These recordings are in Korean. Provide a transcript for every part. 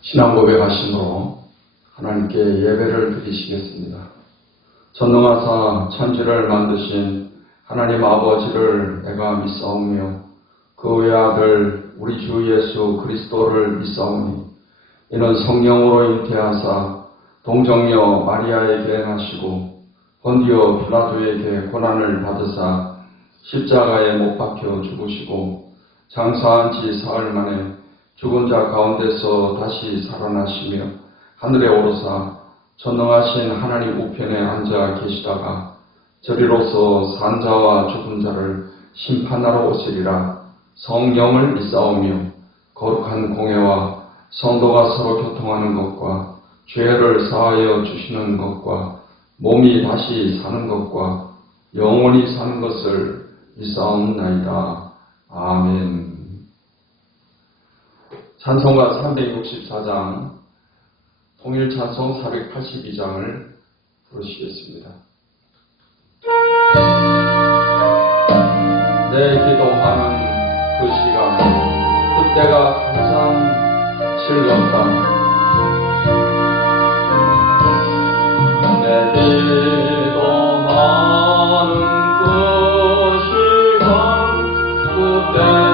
신앙 고백하심으로 하나님께 예배를 드리시겠습니다. 전능하사 천지를 만드신 하나님 아버지를 내가 믿사오며 그 외아들 우리 주 예수 그리스도를 믿사오니 이는 성령으로 잉태하사 동정녀 마리아에게 나시고 본디오 빌라도에게 고난을 받으사 십자가에 못 박혀 죽으시고 장사한 지 사흘 만에 죽은 자 가운데서 다시 살아나시며 하늘에 오르사 전능하신 하나님 우편에 앉아 계시다가 저리로서 산 자와 죽은 자를 심판하러 오시리라. 성령을 믿사오며 거룩한 공회와 성도가 서로 교통하는 것과 죄를 사하여 주시는 것과 몸이 다시 사는 것과 영원히 사는 것을 믿사옵나이다. 아멘. 찬송가 364장, 통일찬송 482장을 부르시겠습니다. 내 기도하는 그 시간, 그때가 항상 즐겁다. 내 기도하는 그 시간, 그때가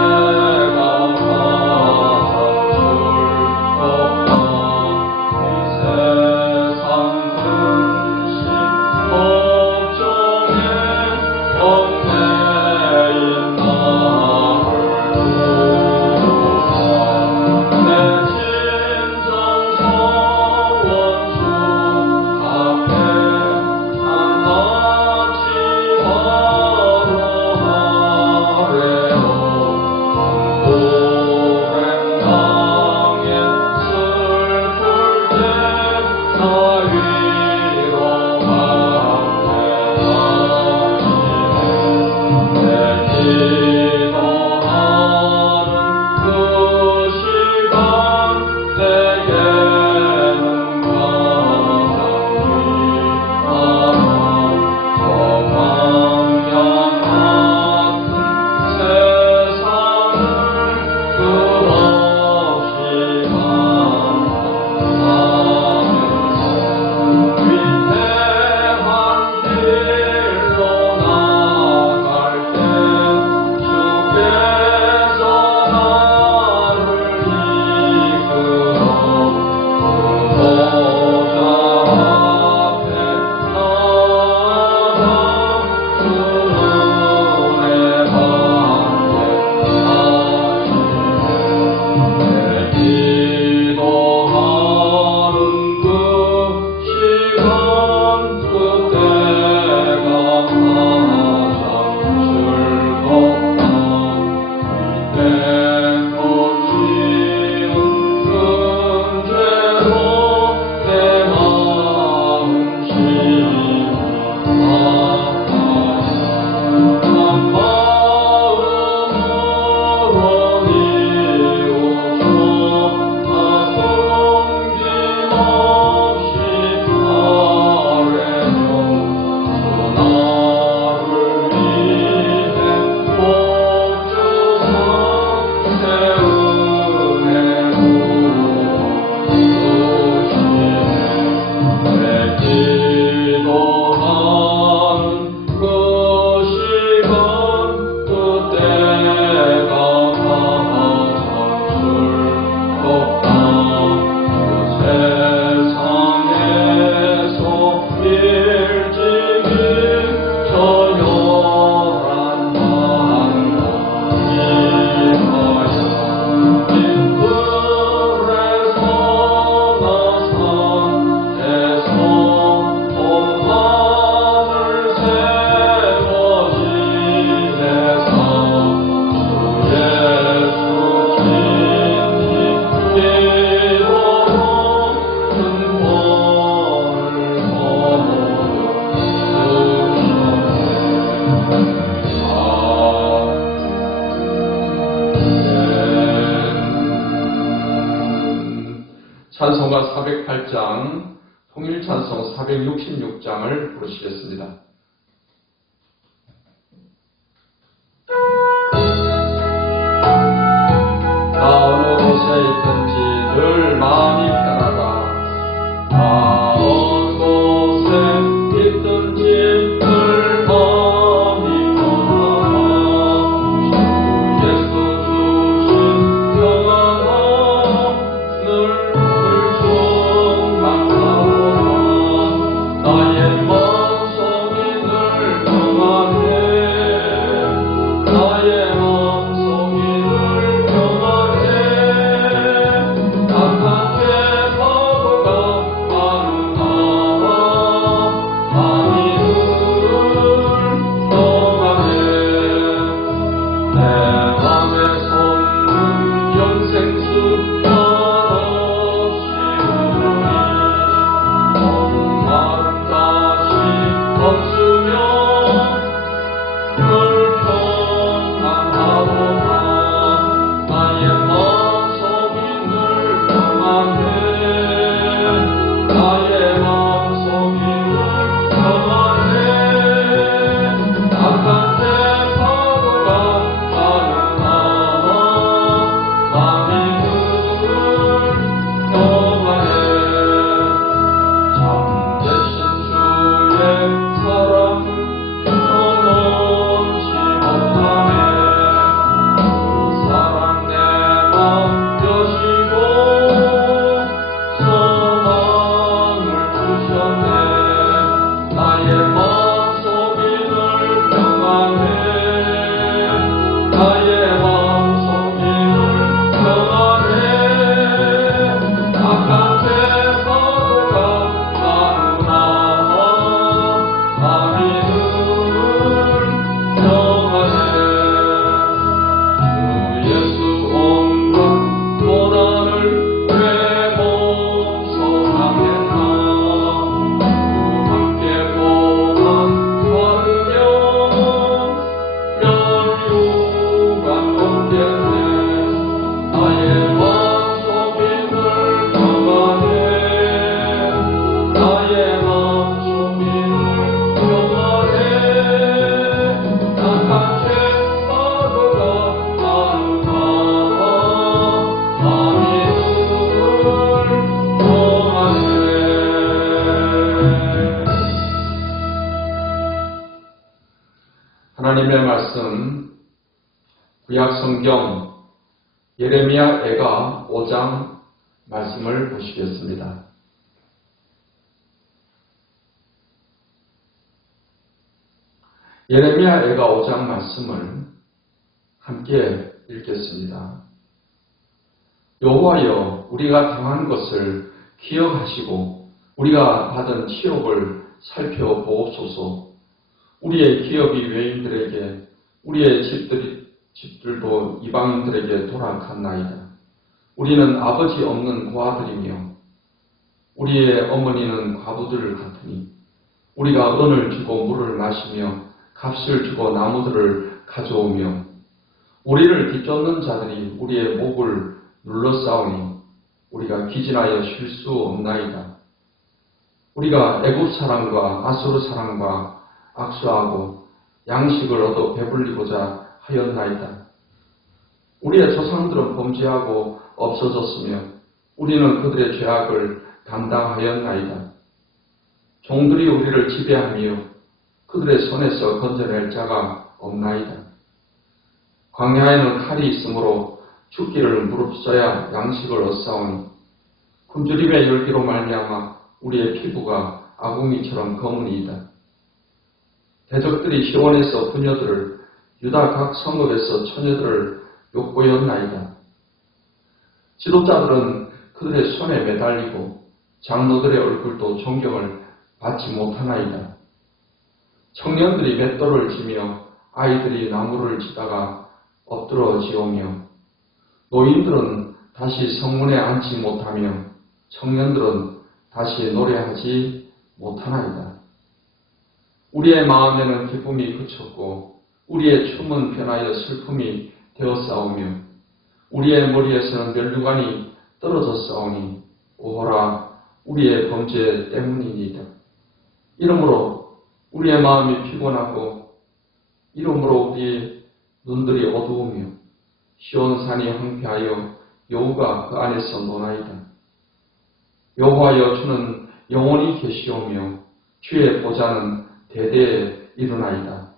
찬송가 408장, 통일찬송 466장을 부르시겠습니다. 어느 곳에 있든지 늘 마음이 편하다. 먼 곳에 있던 짐을 마음이 편하다. 주 예수 주신 평안함 늘 충만하다. 나의 마음속이 늘 평안해. 나의 마음속이 늘 평안해. 악한 죄파도가 많으나 마음이 늘 평안해. 내 맘에 솟는 영생수 마음 다시 없으며 늘 평안하도다. 나의 마음속이 늘 평안해. 나의 마음속이 늘 평안해. 악한 죄파도가 많으나 마음이 늘 평안해. 참되신 주의 사랑은 영원치 못하네. 그 사랑 내 맘 여시고 소망을 주셨네. 나의 마음속이 늘 평안해. 나의 마음속이 늘 평안해. 악한 죄파도가 많으나 마음이 늘 평안해. 주 예수 온갖 고난을 내 몸소 당했나. 함께 고난 받으며 멸류가 넘겠네. 나의 마음속이 늘 평안해. 나의 마음속이 늘 평안해. 악한 죄파도가 많으나 마음이 늘 평안해. 하나님의 말씀 구약 성경 예레미야 애가 5장 말씀을 보시겠습니다. 예레미야 애가 5장 말씀을 함께 읽겠습니다. 여호와여, 우리가 당한 것을 기억하시고 우리가 받은 치욕을 살펴보옵소서. 우리의 기업이 외인들에게, 우리의 집들도 이방인들에게 돌아갔나이다. 우리는 아버지 없는 고아들이며 우리의 어머니는 과부들 같으니 우리가 은을 주고 물을 마시며 값을 주고 나무들을 가져오며 우리를 뒤쫓는 자들이 우리의 목을 눌러싸우니 우리가 기진하여 쉴 수 없나이다. 우리가 애굽 사람과 아수르 사람과 악수하고 양식을 얻어 배불리고자 하였나이다. 우리의 조상들은 범죄하고 없어졌으며 우리는 그들의 죄악을 감당하였나이다. 종들이 우리를 지배하며 그들의 손에서 건져낼 자가 없나이다. 광야에는 칼이 있으므로 죽기를 무릅써야 양식을 얻사오니 굶주림의 열기로 말미암아 우리의 피부가 아궁이처럼 검은이다. 대적들이 시온에서 부녀들을, 유다 각 성읍에서 처녀들을 욕보였나이다. 지도자들은 그들의 손에 매달리고 장로들의 얼굴도 존경을 받지 못하나이다. 청년들이 맷돌을 지며 아이들이 나무를 치다가 엎드러 지오며 노인들은 다시 성문에 앉지 못하며 청년들은 다시 노래하지 못하나이다. 우리의 마음에는 기쁨이 그쳤고 우리의 춤은 변하여 슬픔이 되었사오며 우리의 머리에서는 면류관이 떨어졌사오니 오호라 우리의 범죄 때문이니이다. 이러므로 우리의 마음이 피곤하고 이러므로 우리의 눈들이 어두우며 시온산이 황폐하여 여우가 그 안에서 노나이다. 여호와여 주는 영원히 계시오며 주의 보좌는 대대에 이르나이다.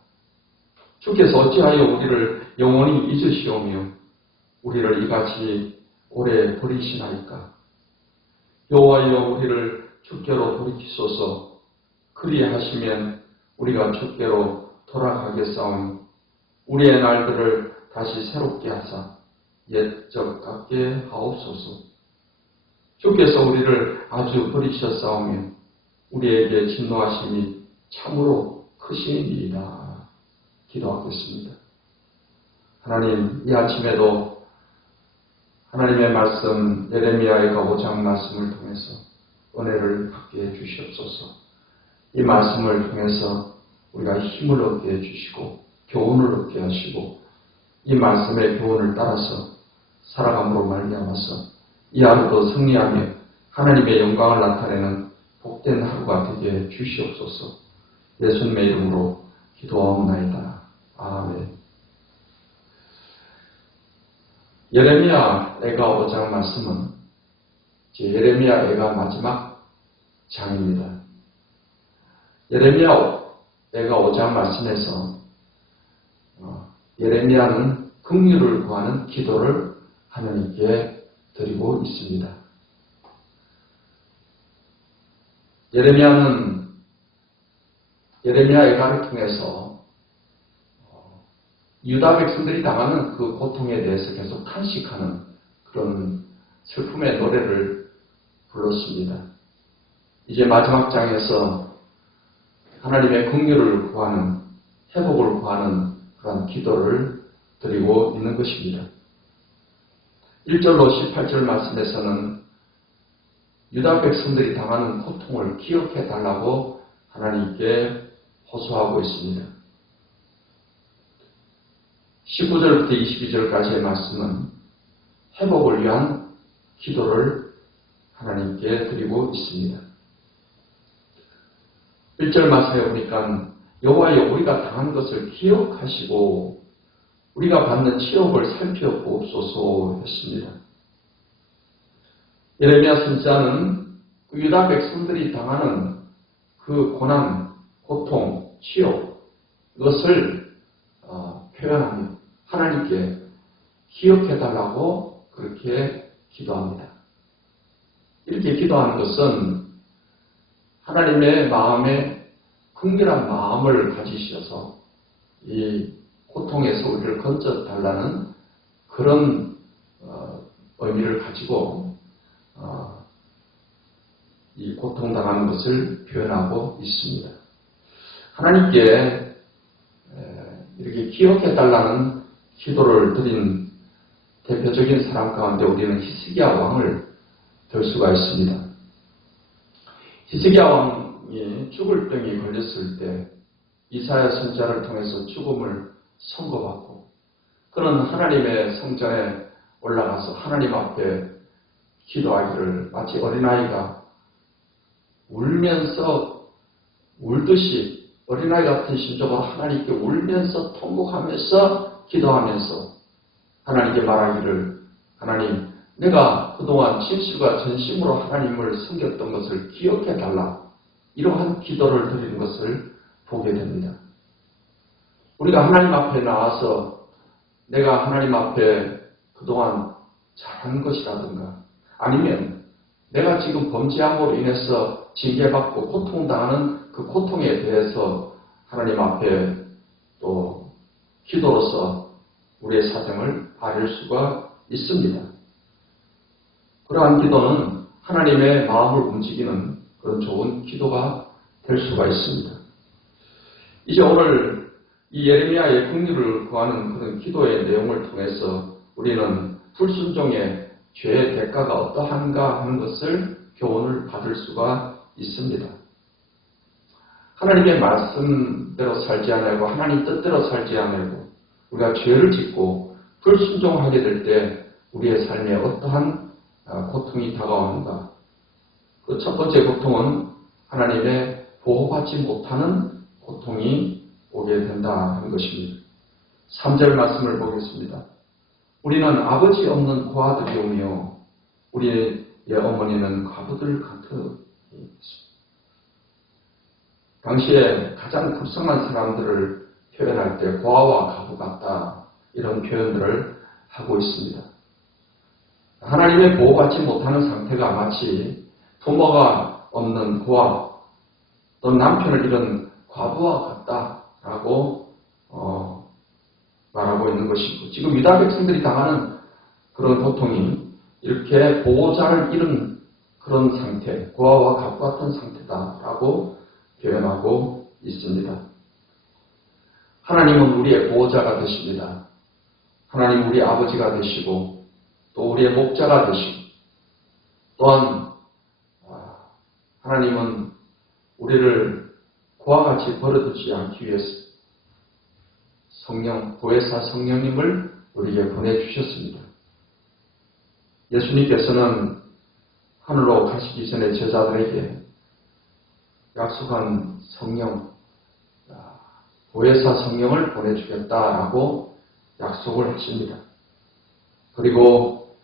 주께서 어찌하여 우리를 영원히 잊으시오며 우리를 이같이 오래 버리시나이까. 여호와여 우리를 주께로 돌이키소서. 그리하시면 우리가 주께로 돌아가겠사오니 우리의 날들을 다시 새롭게 하사 옛적 같게 하옵소서. 주께서 우리를 아주 버리셨사오며 우리에게 진노하심이 참으로 크시니이다. 기도하겠습니다. 하나님, 이 아침에도 하나님의 말씀 예레미야의 5장 말씀을 통해서 은혜를 받게 해주시옵소서. 이 말씀을 통해서 우리가 힘을 얻게 해주시고 교훈을 얻게 하시고 이 말씀의 교훈을 따라서 살아감으로 말미암아서 이 하루도 승리하며 하나님의 영광을 나타내는 복된 하루가 되게 해 주시옵소서. 예수님의 이름으로 기도하옵나이다. 아멘. 예레미야 애가 5장 말씀은 예레미야 애가 마지막 장입니다. 예레미야 애가 5장 말씀에서 예레미야는 긍휼을 구하는 기도를 하나님께 드리고 있습니다. 예레미야는 예레미야 애가를 통해서 유다 백성들이 당하는 그 고통에 대해서 계속 탄식하는 그런 슬픔의 노래를 불렀습니다. 이제 마지막 장에서 하나님의 긍휼을 구하는, 회복을 구하는 그런 기도를 드리고 있는 것입니다. 1절로 18절 말씀에서는 유다 백성들이 당하는 고통을 기억해 달라고 하나님께 호소하고 있습니다. 19절부터 22절까지의 말씀은 회복을 위한 기도를 하나님께 드리고 있습니다. 1절 말씀에 보니까 여호와여 우리가 당한 것을 기억하시고 우리가 받는 치욕을 살펴보옵소서 했습니다. 예레미야 선지자는 유다 백성들이 당하는 그 고난, 고통, 치욕 이것을 표현하며 하나님께 기억해달라고 그렇게 기도합니다. 이렇게 기도하는 것은 하나님의 마음에 긍휼한 마음을 가지셔서 이 고통에서 우리를 건져달라는 그런 의미를 가지고 이 고통당하는 것을 표현하고 있습니다. 하나님께 이렇게 기억해달라는 기도를 드린 대표적인 사람 가운데 우리는 히스기야 왕을 들 수가 있습니다. 히스기야 왕이 죽을 병이 걸렸을 때 이사야 선지자를 통해서 죽음을 선고받고 그는 하나님의 성전에 올라가서 하나님 앞에 기도하기를 마치 어린아이가 울면서 울듯이 어린아이 같은 심정으로 하나님께 울면서 통곡하면서 기도하면서 하나님께 말하기를 하나님 내가 그동안 진실과 전심으로 하나님을 섬겼던 것을 기억해달라 이러한 기도를 드리는 것을 보게 됩니다. 우리가 하나님 앞에 나와서 내가 하나님 앞에 그동안 잘한 것이라든가 아니면 내가 지금 범죄함으로 인해서 징계받고 고통당하는 그 고통에 대해서 하나님 앞에 또 기도로서 우리의 사정을 아릴 수가 있습니다. 그러한 기도는 하나님의 마음을 움직이는 그런 좋은 기도가 될 수가 있습니다. 이제 오늘 이 예레미야의 긍휼을 구하는 그런 기도의 내용을 통해서 우리는 불순종의 죄의 대가가 어떠한가 하는 것을 교훈을 받을 수가 있습니다. 하나님의 말씀대로 살지 않고 하나님 뜻대로 살지 않고 우리가 죄를 짓고 불순종하게 될 때 우리의 삶에 어떠한 고통이 다가오는가. 그 첫 번째 고통은 하나님의 보호받지 못하는 고통이 오게 된다 하는 것입니다. 3절 말씀을 보겠습니다. 우리는 아버지 없는 고아들이오며 우리 어머니는 과부들 같으. 당시에 가장 불쌍한 사람들을 표현할 때 고아와 과부 같다, 이런 표현들을 하고 있습니다. 하나님의 보호받지 못하는 상태가 마치 부모가 없는 고아 또는 남편을 잃은 과부와 같다라고 말하고 있는 것이고, 지금 유다 백성들이 당하는 그런 고통이 이렇게 보호자를 잃은 그런 상태, 고아와 과부 같은 상태다라고 표현하고 있습니다. 하나님은 우리의 보호자가 되십니다. 하나님 우리 아버지가 되시고 또 우리의 목자가 되시고, 또한 하나님은 우리를 고와 같이 버려두지 않기 위해서 성령, 보혜사 성령님을 우리에게 보내주셨습니다. 예수님께서는 하늘로 가시기 전에 제자들에게 약속한 성령, 보혜사 성령을 보내주겠다라고 약속을 하십니다. 그리고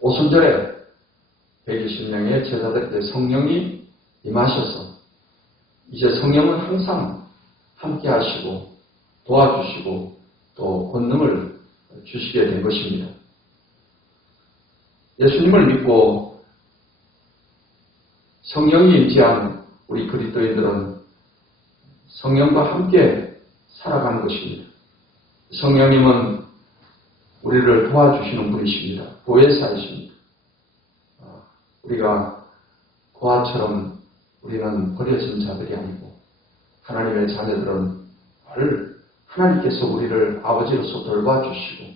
오순절에 120명의 제자들에게 성령이 임하셔서 이제 성령은 항상 함께 하시고 도와주시고 또 권능을 주시게 된 것입니다. 예수님을 믿고 성령이 임재한 우리 그리스도인들은 성령과 함께 살아가는 것입니다. 성령님은 우리를 도와주시는 분이십니다. 보혜사이십니다. 우리가 고아처럼 우리는 버려진 자들이 아니고 하나님의 자녀들은 늘 하나님께서 우리를 아버지로서 돌봐주시고,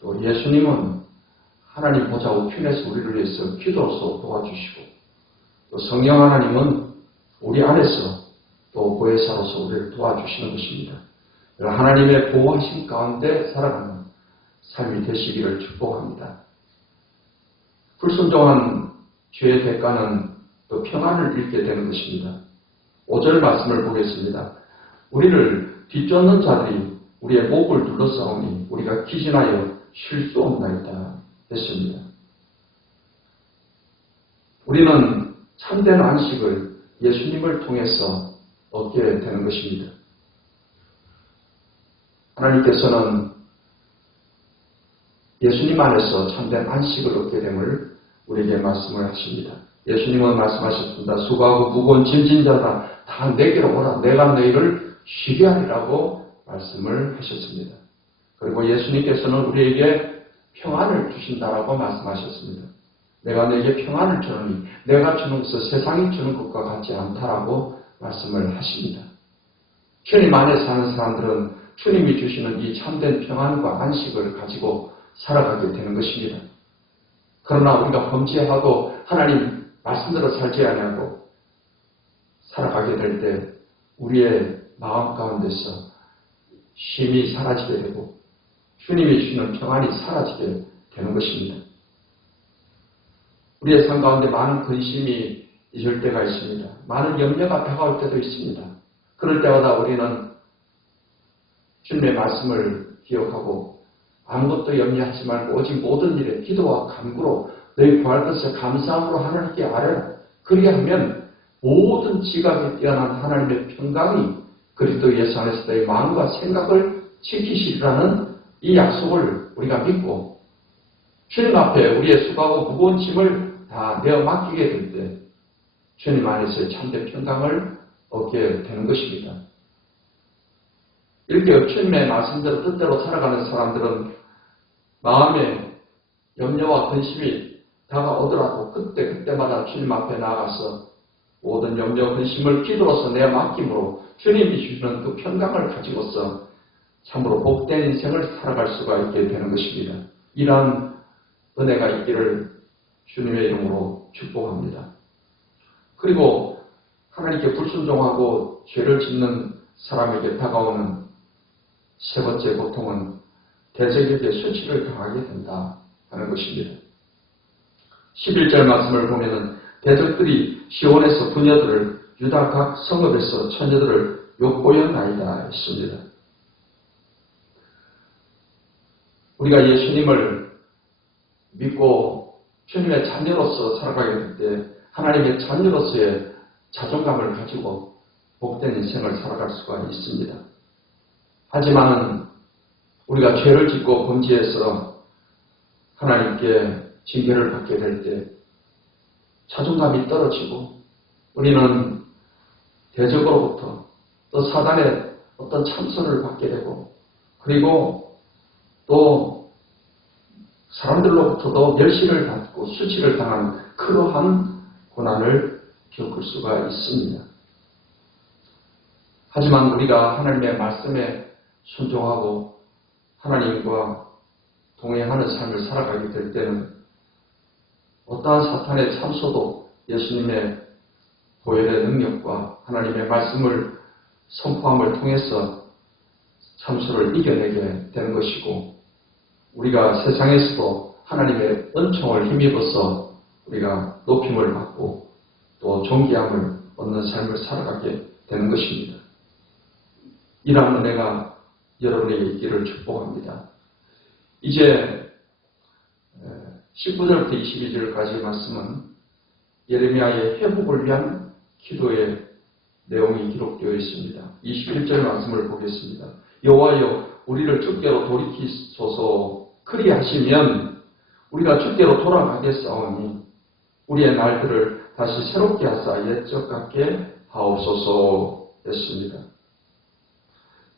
또 예수님은 하나님 보좌 우편에서 우리를 위해서 기도로서 도와주시고, 또 성령 하나님은 우리 안에서 또 보혜사로서 우리를 도와주시는 것입니다. 하나님의 보호하심 가운데 살아가는 삶이 되시기를 축복합니다. 불순종한 죄의 대가는 또 평안을 잃게 되는 것입니다. 5절 말씀을 보겠습니다. 우리를 뒤쫓는 자들이 우리의 목을 둘러싸오니 우리가 기진하여 쉴 수 없나이다 했습니다. 우리는 참된 안식을 예수님을 통해서 얻게 되는 것입니다. 하나님께서는 예수님 안에서 참된 안식을 얻게 됨을 우리에게 말씀을 하십니다. 예수님은 말씀하셨습니다. 수고하고 무거운 짐진 자라 다 내게로 오라. 내가 너희를 쉬게 하리라고 말씀을 하셨습니다. 그리고 예수님께서는 우리에게 평안을 주신다라고 말씀하셨습니다. 내가 너에게 평안을 주노니 내가 주는 것은 세상이 주는 것과 같지 않다라고 말씀을 하십니다. 주님 안에 사는 사람들은 주님이 주시는 이 참된 평안과 안식을 가지고 살아가게 되는 것입니다. 그러나 우리가 범죄하고 하나님 말씀대로 살지 아니하고 살아가게 될 때 우리의 마음 가운데서 쉼이 사라지게 되고 주님이 주시는 평안이 사라지게 되는 것입니다. 우리의 삶 가운데 많은 근심이 있을 때가 있습니다. 많은 염려가 다가올 때도 있습니다. 그럴 때마다 우리는 주님의 말씀을 기억하고 아무것도 염려하지 말고 오직 모든 일에 기도와 간구로 너희 구할 것을 감사함으로 하나님께 아뢰라. 그리하면 모든 지각에 뛰어난 하나님의 평강이 그리스도 예수 안에서 너희 마음과 생각을 지키시리라는 이 약속을 우리가 믿고 주님 앞에 우리의 수고하고 무거운 짐을 다 내어 맡기게 될 때 주님 안에서의 참된 평강을 얻게 되는 것입니다. 이렇게 주님의 말씀대로 뜻대로 살아가는 사람들은 마음에 염려와 근심이 다가오더라도 그때마다 주님 앞에 나아가서 모든 염려, 근심을 기도로서 내어 맡김으로 주님이 주시는 그 평강을 가지고서 참으로 복된 인생을 살아갈 수가 있게 되는 것입니다. 이러한 은혜가 있기를 주님의 이름으로 축복합니다. 그리고 하나님께 불순종하고 죄를 짓는 사람에게 다가오는 세 번째 고통은 대적에게 수치를 당하게 된다 하는 것입니다. 11절 말씀을 보면은 대적들이 시온에서 부녀들을 유다 각 성읍에서 처녀들을 욕보였나이다 했습니다. 우리가 예수님을 믿고 주님의 자녀로서 살아가게 될 때 하나님의 자녀로서의 자존감을 가지고 복된 인생을 살아갈 수가 있습니다. 하지만 우리가 죄를 짓고 범죄해서 하나님께 징계를 받게 될 때 자존감이 떨어지고 우리는 대적으로부터 또 사단의 어떤 참선을 받게 되고 그리고 또 사람들로부터도 멸시를 받고 수치를 당하는 그러한 고난을 겪을 수가 있습니다. 하지만 우리가 하나님의 말씀에 순종하고 하나님과 동행하는 삶을 살아가게 될 때는 어떠한 사탄의 참소도 예수님의 보혈의 능력과 하나님의 말씀을 선포함을 통해서 참소를 이겨내게 되는 것이고 우리가 세상에서도 하나님의 은총을 힘입어서 우리가 높임을 받고 또 존귀함을 얻는 삶을 살아가게 되는 것입니다. 이러한 은혜가 여러분에게 있기를 축복합니다. 이제 19절부터 22절까지의 말씀은 예레미야의 회복을 위한 기도의 내용이 기록되어 있습니다. 21절 말씀을 보겠습니다. 여호와여 우리를 주께로 돌이키소서. 그리하시면 우리가 주께로 돌아가겠사오니 우리의 날들을 다시 새롭게 하사 옛적 같게 하옵소서 했습니다.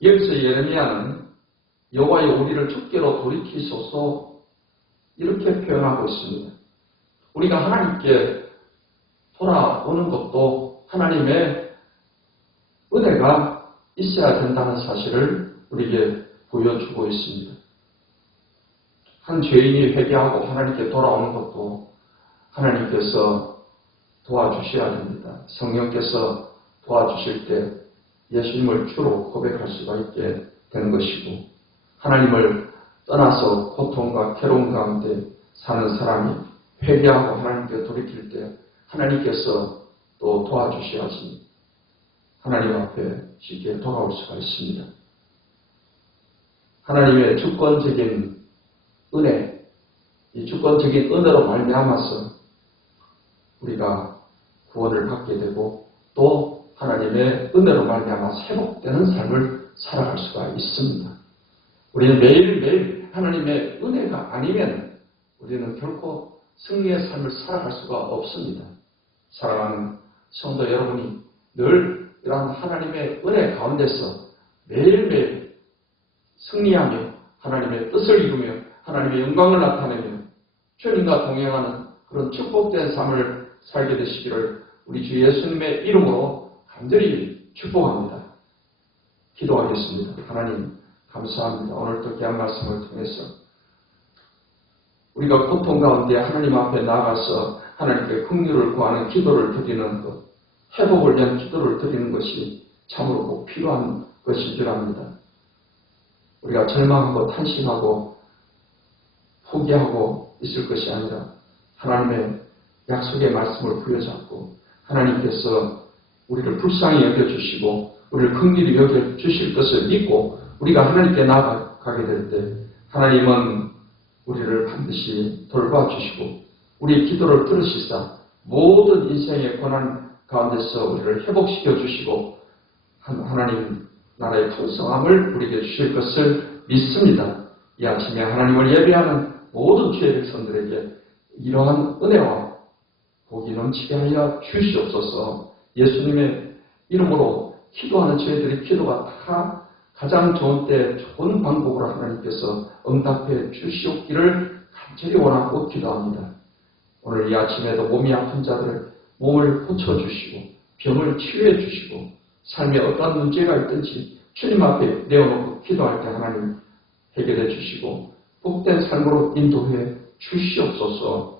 여기서 예레미야는 여호와여 우리를 주께로 돌이키소서 이렇게 표현하고 있습니다. 우리가 하나님께 돌아오는 것도 하나님의 은혜가 있어야 된다는 사실을 우리에게 보여주고 있습니다. 한 죄인이 회개하고 하나님께 돌아오는 것도 하나님께서 도와주셔야 됩니다. 성령께서 도와주실 때 예수님을 주로 고백할 수가 있게 되는 것이고 하나님을 떠나서 고통과 괴로움 가운데 사는 사람이 회개하고 하나님께 돌이킬 때 하나님께서 또 도와주셔야지 하나님 앞에 쉽게 돌아올 수가 있습니다. 하나님의 주권적인 은혜, 이 주권적인 은혜로 말미암아서 우리가 구원을 받게 되고 또 하나님의 은혜로 말미암아 회복되는 삶을 살아갈 수가 있습니다. 우리는 매일매일 하나님의 은혜가 아니면 우리는 결코 승리의 삶을 살아갈 수가 없습니다. 사랑하는 성도 여러분이 늘 이러한 하나님의 은혜 가운데서 매일매일 승리하며 하나님의 뜻을 이루며 하나님의 영광을 나타내며 주님과 동행하는 그런 축복된 삶을 살게 되시기를 우리 주 예수님의 이름으로 간절히 축복합니다. 기도하겠습니다. 하나님 감사합니다. 오늘도 귀한 말씀을 통해서 우리가 고통 가운데 하나님 앞에 나아가서 하나님께 긍휼을 구하는 기도를 드리는 것, 회복을 위한 기도를 드리는 것이 참으로 꼭 필요한 것인 줄 압니다. 우리가 절망하고 탄식하고 포기하고 있을 것이 아니라 하나님의 약속의 말씀을 부여잡고 하나님께서 우리를 불쌍히 여겨주시고 우리를 긍휼히 여겨주실 것을 믿고 우리가 하나님께 나아가게 될 때 하나님은 우리를 반드시 돌봐주시고 우리의 기도를 들으시사 모든 인생의 고난 가운데서 우리를 회복시켜 주시고 하나님 나라의 풍성함을 우리에게 주실 것을 믿습니다. 이 아침에 하나님을 예배하는 모든 주의 백성들에게 이러한 은혜와 복이 넘치게 하여 주시옵소서. 예수님의 이름으로 기도하는 저희들의 기도가 다 가장 좋은 때 좋은 방법으로 하나님께서 응답해 주시옵기를 간절히 원하고 기도합니다. 오늘 이 아침에도 몸이 아픈 자들 몸을 고쳐주시고 병을 치유해 주시고 삶에 어떠한 문제가 있든지 주님 앞에 내어놓고 기도할 때 하나님 해결해 주시고 복된 삶으로 인도해 주시옵소서.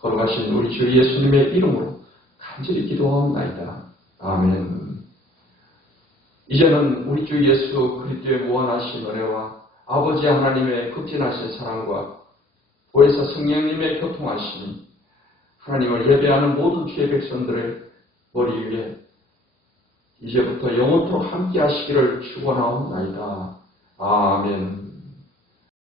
걸어가신 우리 주 예수님의 이름으로 간절히 기도하옵나이다. 아멘. 이제는 우리 주 예수 그리스도의 무한하신 은혜와 아버지 하나님의 극진하신 사랑과 보혜사 성령님의 교통하심이 하나님을 예배하는 모든 주의 백성들의 머리 위에 이제부터 영원토록 함께 하시기를 축원하옵나이다. 아멘.